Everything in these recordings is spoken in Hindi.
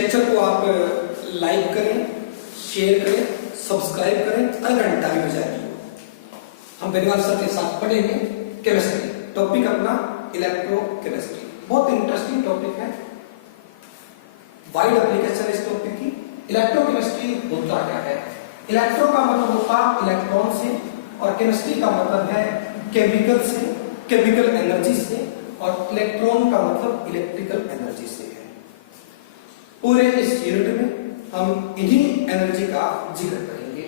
लेक्चर को आप लाइक करें, शेयर करें, सब्सक्राइब करें और घंटा भी बजाएं। हम बेनीवाल सर के साथ पढ़ेंगे केमिस्ट्री, टॉपिक अपना इलेक्ट्रोकेमिस्ट्री। बहुत इंटरेस्टिंग टॉपिक है, वाइड एप्लीकेशन इस टॉपिक की। इलेक्ट्रोकेमिस्ट्री होता क्या है? इलेक्ट्रो का मतलब होता है इलेक्ट्रॉन से, और केमिस्ट्री का मतलब है केमिकल से, केमिकल एनर्जी से, और इलेक्ट्रॉन का मतलब इलेक्ट्रिकल एनर्जी से है। पूरे इस यूनिट में हम इन्हीं एनर्जी का जिक्र करेंगे।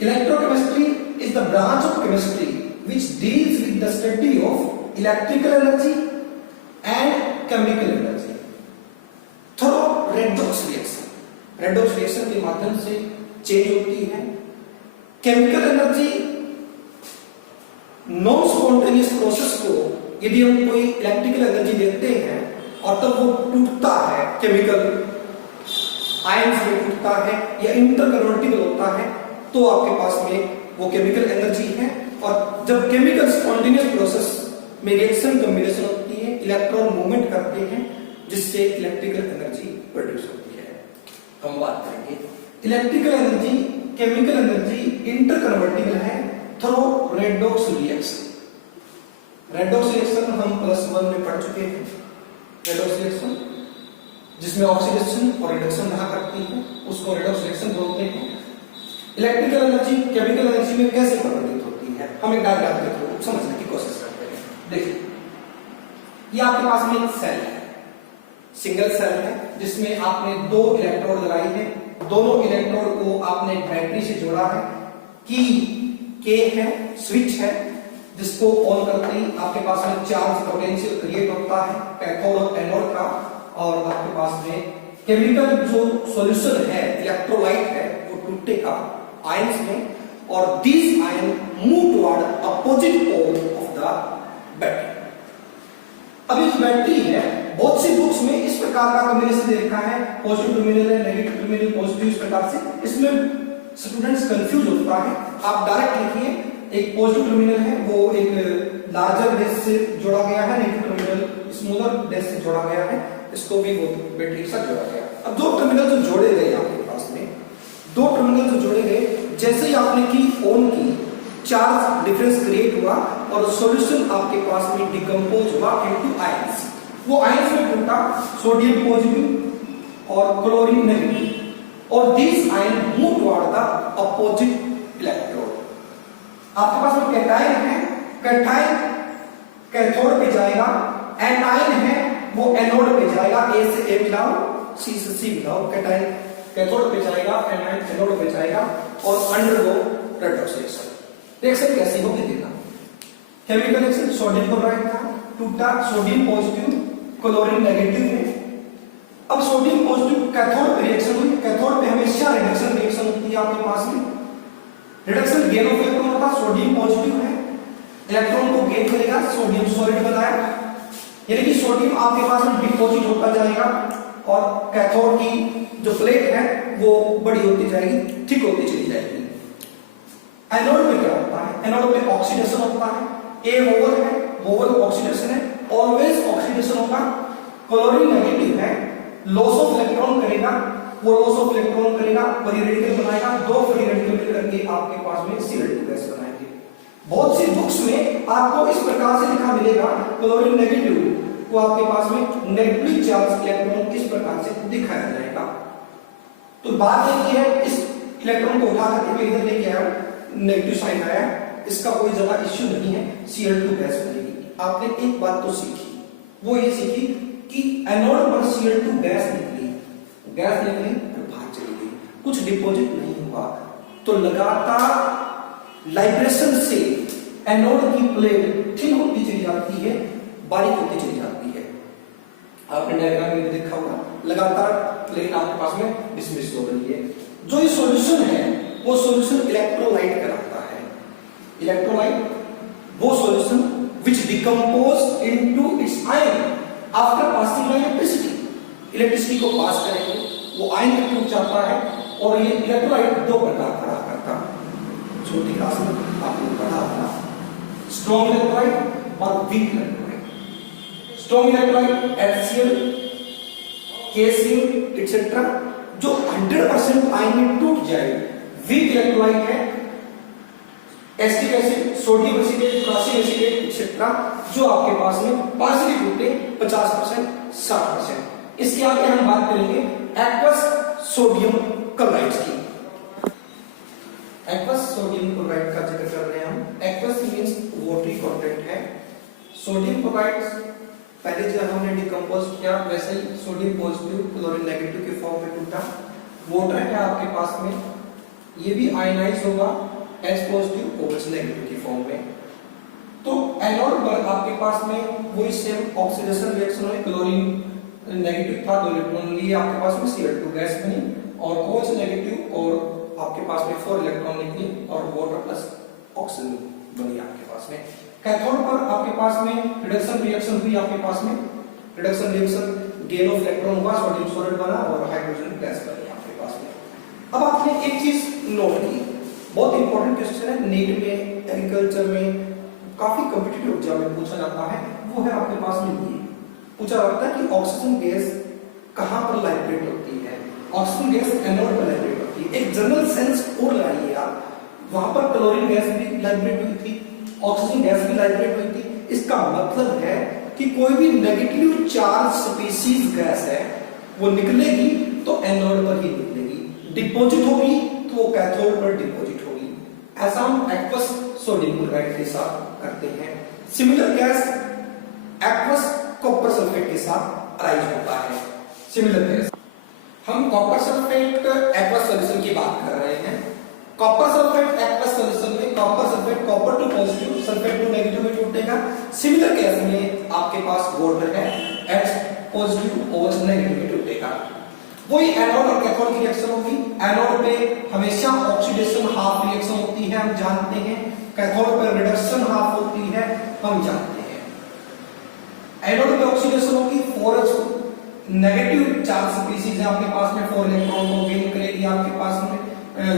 Electrochemistry is the branch of chemistry which deals with the study of electrical energy and chemical energy through redox reaction. redox reaction के माध्यम से चेंज होती है। Chemical energy non spontaneous process को यदि हम कोई इलेक्ट्रिकल एनर्जी देते हैं और तब वो टूटता है, केमिकल आयंस में टूटता है या इंटरकन्वर्टिबल होता है, तो आपके पास में वो केमिकल एनर्जी है। और जब केमिकल स्पॉन्टेनियस प्रोसेस में रिएक्शन कॉम्बिनेशन होती है, इलेक्ट्रॉन मूवमेंट करते हैं जिससे इलेक्ट्रिकल एनर्जी प्रोड्यूस होती है। हम बात करेंगे इलेक्ट्रिकल एनर्जी, केमिकल एनर्जी इंटरकन्वर्टिबल है through redox reaction. Redox reaction हम +1 में पढ़ चुके हैं। रेडॉक्स रिएक्शन जिसमें ऑक्सीडेशन और रिडक्शन रहा करती है, उसको रेडॉक्स रिएक्शन बोलते हैं। इलेक्ट्रिकल एनर्जी केमिकल एनर्जी में कैसे परिवर्तित होती है, हम एक डायग्राम के थ्रू समझने की कोशिश करते हैं। देखिए, ये आपके पास में एक सेल है, सिंगल सेल है, जिसमें आपने 2 इलेक्ट्रोड लगाई है। दोनों इलेक्ट्रोड को आपने बैटरी से जोड़ा है। की के है, स्विच है, जिसको ऑन करते ही आपके पास में चार्ज पोटेंशियल क्रिएट होता है कैथोड और एनोड का, और आपके पास में केमिकल जो सॉल्यूशन है, इलेक्ट्रोलाइट है, वो टूटेगा आयंस में, और this ion move toward opposite pole of the battery. अब इस बैटरी है, बहुत सी बुक्स में इस प्रकार का कॉम्बिनेशन दे रखा है, पॉजिटिव टर्मिनल है, नेगेटिव टर्मिनल, पॉजिटिव, इस प्रकार से। इसमें स्टूडेंट्स कंफ्यूज होता है। आप डायरेक्ट लिखिए, एक पॉजिटिव टर्मिनल है, वो एक लार्जर बेस से जोड़ा गया है, नेगेटिव टर्मिनल स्मॉलर बेस से जोड़ा गया है, इसको भी वो बैटरी के साथ जोड़ा गया। अब 2 टर्मिनल जो जोड़े गए आपके पास में, 2 टर्मिनल जो जोड़े गए, जैसे ही आपने की ऑन की, चार्ज डिफरेंस क्रिएट हुआ और सॉल्यूशन आपके पास में डिकम्पोज हुआ इनटू आयंस। वो आयंस में टूटा, सोडियम पॉजिटिव और क्लोरीन नेगेटिव, और this ion move toward the opposite electrode. आपके पास में कैटायन है, कैटायन कैथोड पे जाएगा, एनायन है वो एनोड पे जाएगा। ए से ए मिलाओ, सी से सी मिलाओ, कैटायन कैथोड पे जाएगा, एनायन एनोड पे जाएगा, और अंडरगो रेडॉक्स रिएक्शन। रिएक्शन कैसी होगी देखना। केमिकल रिएक्शन, सोडियम क्लोराइड था, टूटा, सोडियम पॉजिटिव क्लोरीन नेगेटिव है। अब सोडियम पॉजिटिव कैथोड पे रिएक्शन हुई। कैथोड पे हमेशा रिडक्शन रिएक्शन होती है आपके पास में। रिडक्शन गेन ऑफ इलेक्ट्रॉन होता, सोडियम पॉजिटिव है, इलेक्ट्रॉन को गेन करेगा, सोडियम सॉलिड बनाया, यानी कि सोडियम आपके पास में डिपॉजिट होता जाएगा, और कैथोड की जो प्लेट है वो बड़ी होती जाएगी, थिक होती चली जाएगी। एनोड में क्या होता है? एनोड में ऑक्सीडेशन होता है। ए ओवर है, ओवर ऑक्सीडेशन है, ऑलवेज ऑक्सीडेशन होगा। क्लोरीन नेगेटिव है, लॉस ऑफ इलेक्ट्रॉन करेगा, वो लॉस ऑफ इलेक्ट्रॉन करेगा, फ्री रेडिकल बनाएगा, 2 फ्री रेडिकल मिलकर के आपके पास में Cl2 गैस बनाएंगे। बहुत सी बुक्स में आपको इस प्रकार से लिखा मिलेगा, क्लोरीन नेगेटिव को आपके पास में नेगेटिवली चार्ज इलेक्ट्रॉन इस प्रकार से दिखाया जाएगा। तो बात ये है, इस इलेक्ट्रॉन को उठा करके मैं इधर लेके आया, नेगेटिव साइन आया, इसका कोई ज्यादा इश्यू नहीं है, Cl2 गैस बनेगी। आपने एक बात तो सीखी, वो ये सीखी कि एनोड पर Cl2 गैस निकली, गैस निकली और बाहर चली गई, कुछ डिपॉजिट नहीं हुआ। तो लगातार लाइब्रेशन से एनोड की प्लेट थिन होती चली जाती है, बारीक होती चली जाती है। आपने डायग्राम में देखा होगा, लगातार प्लेट आपके पास में डिसमिस हो रही है। जो ये सॉल्यूशन है वो सॉल्यूशन इलेक्ट्रोलाइट कहलाता है। इलेक्ट्रोलाइट वो solution which decompose into its ion after passing by electricity. Electricity को पास करेंगे, वो आयन में टूट जाता है, और ये इलेक्ट्रोलाइट 2 प्रकार का रहा करता। छोटी क्लास में आपने पढ़ा था, स्ट्रॉन्ग इलेक्ट्रोलाइट और weak electrolyte. Strong electrolyte HCl casing etcetera, जो 100% आयन में टूट जाए, वीक इलेक्ट्रोलाइट है, acetic acid, sodium acetate, potassium acetate etcetera, जो आपके पास में पार्शियली टूटे 50%, 60%। इसके आगे हम बात करेंगे एक्वस सोडियम क्लोराइड की। एक्वस सोडियम क्लोराइड का जिक्र कर रहे हैं हम। एक्वस मींस वाटरी कंटेंट है। सोडियम क्लोराइड पहले जो हमने डिकम्पोज किया वैसे ही सोडियम पॉजिटिव क्लोरीन नेगेटिव के फॉर्म में टूटा। वाटर है आपके पास में, ये भी आयनाइज होगा H पॉजिटिव OH नेगेटिव की फॉर्म में। तो एनोड पर आपके पास में वही सेम ऑक्सीडेशन रिएक्शन हुई, क्लोरीन नेगेटिव था, 2 इलेक्ट्रॉन लिए आपके पास में Cl2 गैस बनी, और OH नेगेटिव और आपके पास में 4 इलेक्ट्रॉन निकली और वाटर प्लस ऑक्सीजन बनी आपके पास में। कैथोड पर आपके पास में रिडक्शन रिएक्शन हुई, आपके पास में reduction reaction, gain of electron हुआ, सोडियम सॉल्ट बना और हाइड्रोजन गैस बनी आपके पास में। अब आपने एक चीज नोट की, बहुत इंपॉर्टेंट क्वेश्चन है, नीट में, एग्रीकल्चर में, काफी कॉम्पिटिटिव एग्जाम में पूछा जाता है, वो है आपके पास में ये पूछा जाता है कि ऑक्सीजन गैस कहां पर लाइब्रेट होती है। ऑक्सीजन गैस एनोड पर लाइब्रेट होती है। एक जनरल सेंस और लगाइए आप, वहां पर क्लोरीन गैस भी लाइब्रेट हुई थी, ऑक्सीजन गैस भी लाइब्रेट हुई थी। इसका मतलब है कि कोई भी नेगेटिव चार्ज स्पीशीज गैस है वो निकलेगी तो एनोड पर ही निकलेगी, डिपॉजिट होगी तो वो कैथोड पर डिपॉजिट होगी। ऐसा हम एक्वस सोडियम क्लोराइड के साथ करते हैं। Similar gas aqueous copper sulphate के साथ अराइज होता है। सिमिलर गैस हम कॉपर सल्फेट एक्वस सॉल्यूशन की बात कर रहे हैं। कॉपर सल्फेट एक्वस सॉल्यूशन में copper sulphate copper two positive, sulphate two negative में टूटेगा। सिमिलर गैस में आपके पास वाटर है, H पॉजिटिव OH नेगेटिव में टूटेगा। वही एनोड और कैथोड की रिएक्शन होगी। एनोड पे हमेशा ऑक्सीडेशन हाफ रिएक्शन होती है, हम जानते हैं। कैथोड पे रिडक्शन हाफ होती है, हम जानते हैं। एनोड पे ऑक्सीडेशन होगी, 4H नेगेटिव चार्ज स्पीशीज है आपके पास में, 4 इलेक्ट्रॉन को गेन करेगी आपके पास में,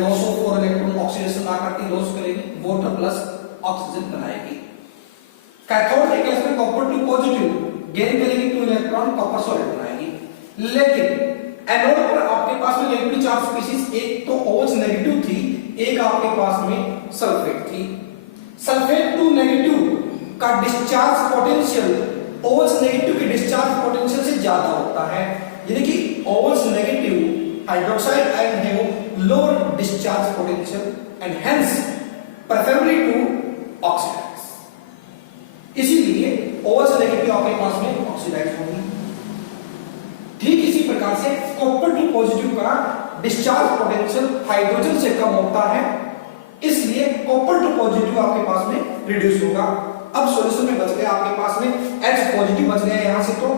लॉस ऑफ 4 इलेक्ट्रॉन, ऑक्सीडेशन ना करके लॉस करेगी, वाटर प्लस ऑक्सीजन बनाएगी। कैथोड के केस में कॉपर टू पॉजिटिव गेन करेगी 2 इलेक्ट्रॉन, कॉपर सॉलिड बनाएगी। लेकिन एनोड पर आपके पास में नेगेटिव चार्ज स्पीशीज, एक तो OH नेगेटिव थी, एक आपके पास में सल्फेट थी। सल्फेट टू नेगेटिव का डिस्चार्ज पोटेंशियल OH नेगेटिव के डिस्चार्ज पोटेंशियल से ज्यादा होता है, यानी कि OH नेगेटिव हाइड्रोक्साइड आयन है वो lower discharge potential and hence preferably to oxidise. इसीलिए OH नेगेटिव आपके पास में ऑक्सीडाइज होगी। ठीक इसी प्रकार से कॉपर टू पॉजिटिव का डिस्चार्ज पोटेंशियल हाइड्रोजन से कम होता है, इसलिए कॉपर टू पॉजिटिव आपके पास में रिड्यूस होगा। अब सॉल्यूशन में बच गया आपके पास में H पॉजिटिव बच गया, यहां से तो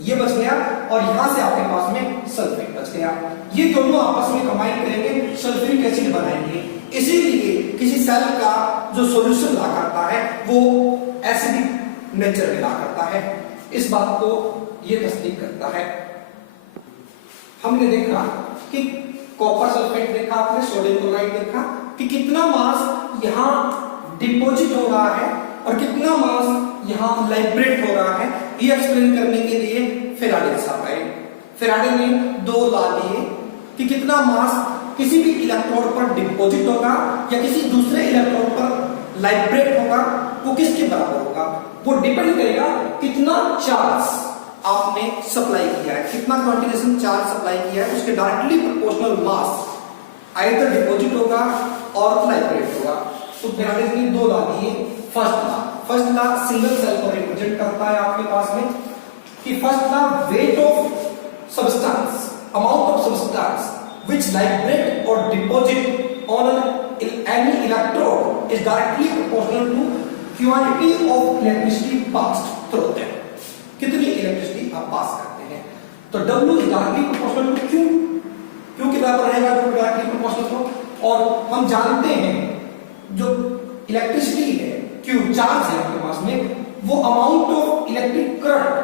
ये बच गया और यहां से आपके पास में सल्फेट बच गया। ये दोनों आपस में कंबाइन करेंगे, सल्फ्यूरिक एसिड बनाएंगे। इसीलिए किसी सेल का जो सॉल्यूशन ला करता है वो एसिडिक नेचर में ला करता है। इस बात को ये तस्दीक करता है। हमने देखा कि कॉपर सल्फेट देखा, आपने सोडियम क्लोराइड देखा कि कितना मास यहां डिपॉजिट हो रहा है और कितना मास यहां लाइब्रेट हो रहा है। ये एक्सप्लेन करने के लिए फेराडे साहब आए। फेराडे ने 2 लॉ दिए कि कितना मास किसी भी इलेक्ट्रोड पर डिपॉजिट होगा या किसी दूसरे इलेक्ट्रोड पर लाइब्रेट होगा, वो किसके बराबर होगा। वो डिपेंड करेगा कितना चार्ज आपने सप्लाई किया है, कितना क्वांटिटेशन चार्ज सप्लाई किया है, उसके डायरेक्टली प्रोपोर्शनल मास आइदर डिपॉजिट होगा और लाइब्रेट होगा। तो फेराडे ने 2 लॉ दिए। फर्स्ट लॉ सिंगल सेल को रिप्रेजेंट करता है आपके पास में कि first law weight of substance, amount of substance which vibrate or deposit on any electrode is directly proportional to quantity of electricity passed through them. कितनी इलेक्ट्रिसिटी आप पास करते हैं, तो W is directly proportional to Q, Q के बराबर रहेगा जो डायरेक्टली प्रोपोर्शनल हो। और हम जानते हैं जो इलेक्ट्रिसिटी है Q चार्ज है आपके पास में, वो amount of electric current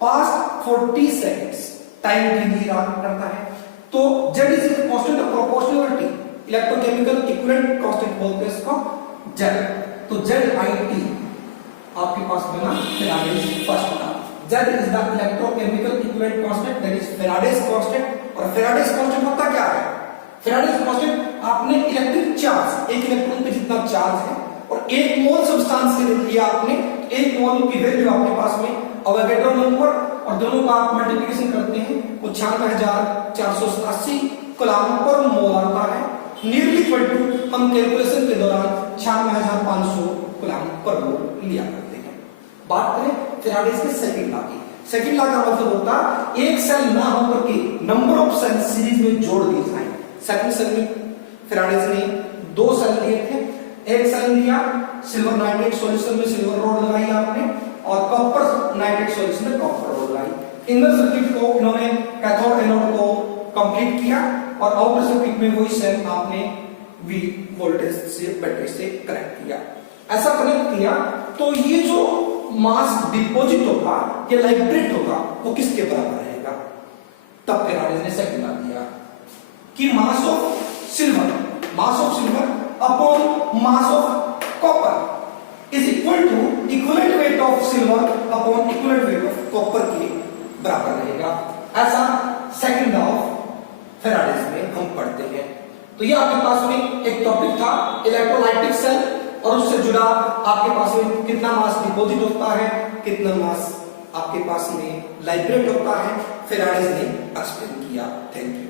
pass 40 seconds time के लिए करता है। तो Z is constant of proportionality, electrochemical equivalent constant बोलते हैं इसको Z। तो ZIT आपके पास बना Faraday first law. Z is the electrochemical equivalent constant, that is Faraday's constant। और Faraday's constant होता क्या है? Faraday's constant आपने इलेक्ट्रिक चार्ज, एक इलेक्ट्रॉन पे जितना चार्ज है और एक मोल सब्सटेंस के लिए लिया आपने, एक मोल की वैल्यू आपके पास में अवोगाड्रो नंबर और दोनों का आप मल्टीप्लिकेशन करते हैं वो 96,487 कूलम पर मोल आता है। नियरली इक्वल टू हम कैलकुलेशन के दौरान 96,500 कूलम पर मोल लिया करते हैं। बात करें फैराडे के सेकंड लॉ की। सेकंड लॉ का मतलब होता है एक सेल ना होकर के नंबर ऑफ सेल सीरीज में जोड़ दिए जाए। सेकंड सेल में फैराडे ने 2 सेल लिए थे, एक सेल लिया सिल्वर नाइट्रेट सॉल्यूशन में सिल्वर रॉड लगाई आपने और कॉपर नाइट्रेट सॉल्यूशन में कॉपर रॉड लगाई। इनर सर्किट को इन्होंने कैथोड एनोड को कंप्लीट किया और आउटर सर्किट में वही सेल आपने V वोल्टेज से बैटरी से कनेक्ट किया। ऐसा कनेक्ट किया तो ये जो मास डिपॉजिट होगा या लाइब्रेट होगा वो किसके बराबर रहेगा? तब फैराडे ने सेकंड लॉ दिया कि mass of silver upon mass of copper is equal to equivalent weight of silver upon equivalent weight of copper के बराबर रहेगा। ऐसा सेकंड लॉ ऑफ फैराडे में हम पढ़ते हैं। तो ये आपके पास में एक टॉपिक था इलेक्ट्रोलाइटिक सेल और उससे जुड़ा आपके पास में कितना मास डिपॉजिट होता है, कितना मास आपके पास में लाइब्रेट होता है, फैराडे ने एक्सप्लेन किया। Thank you.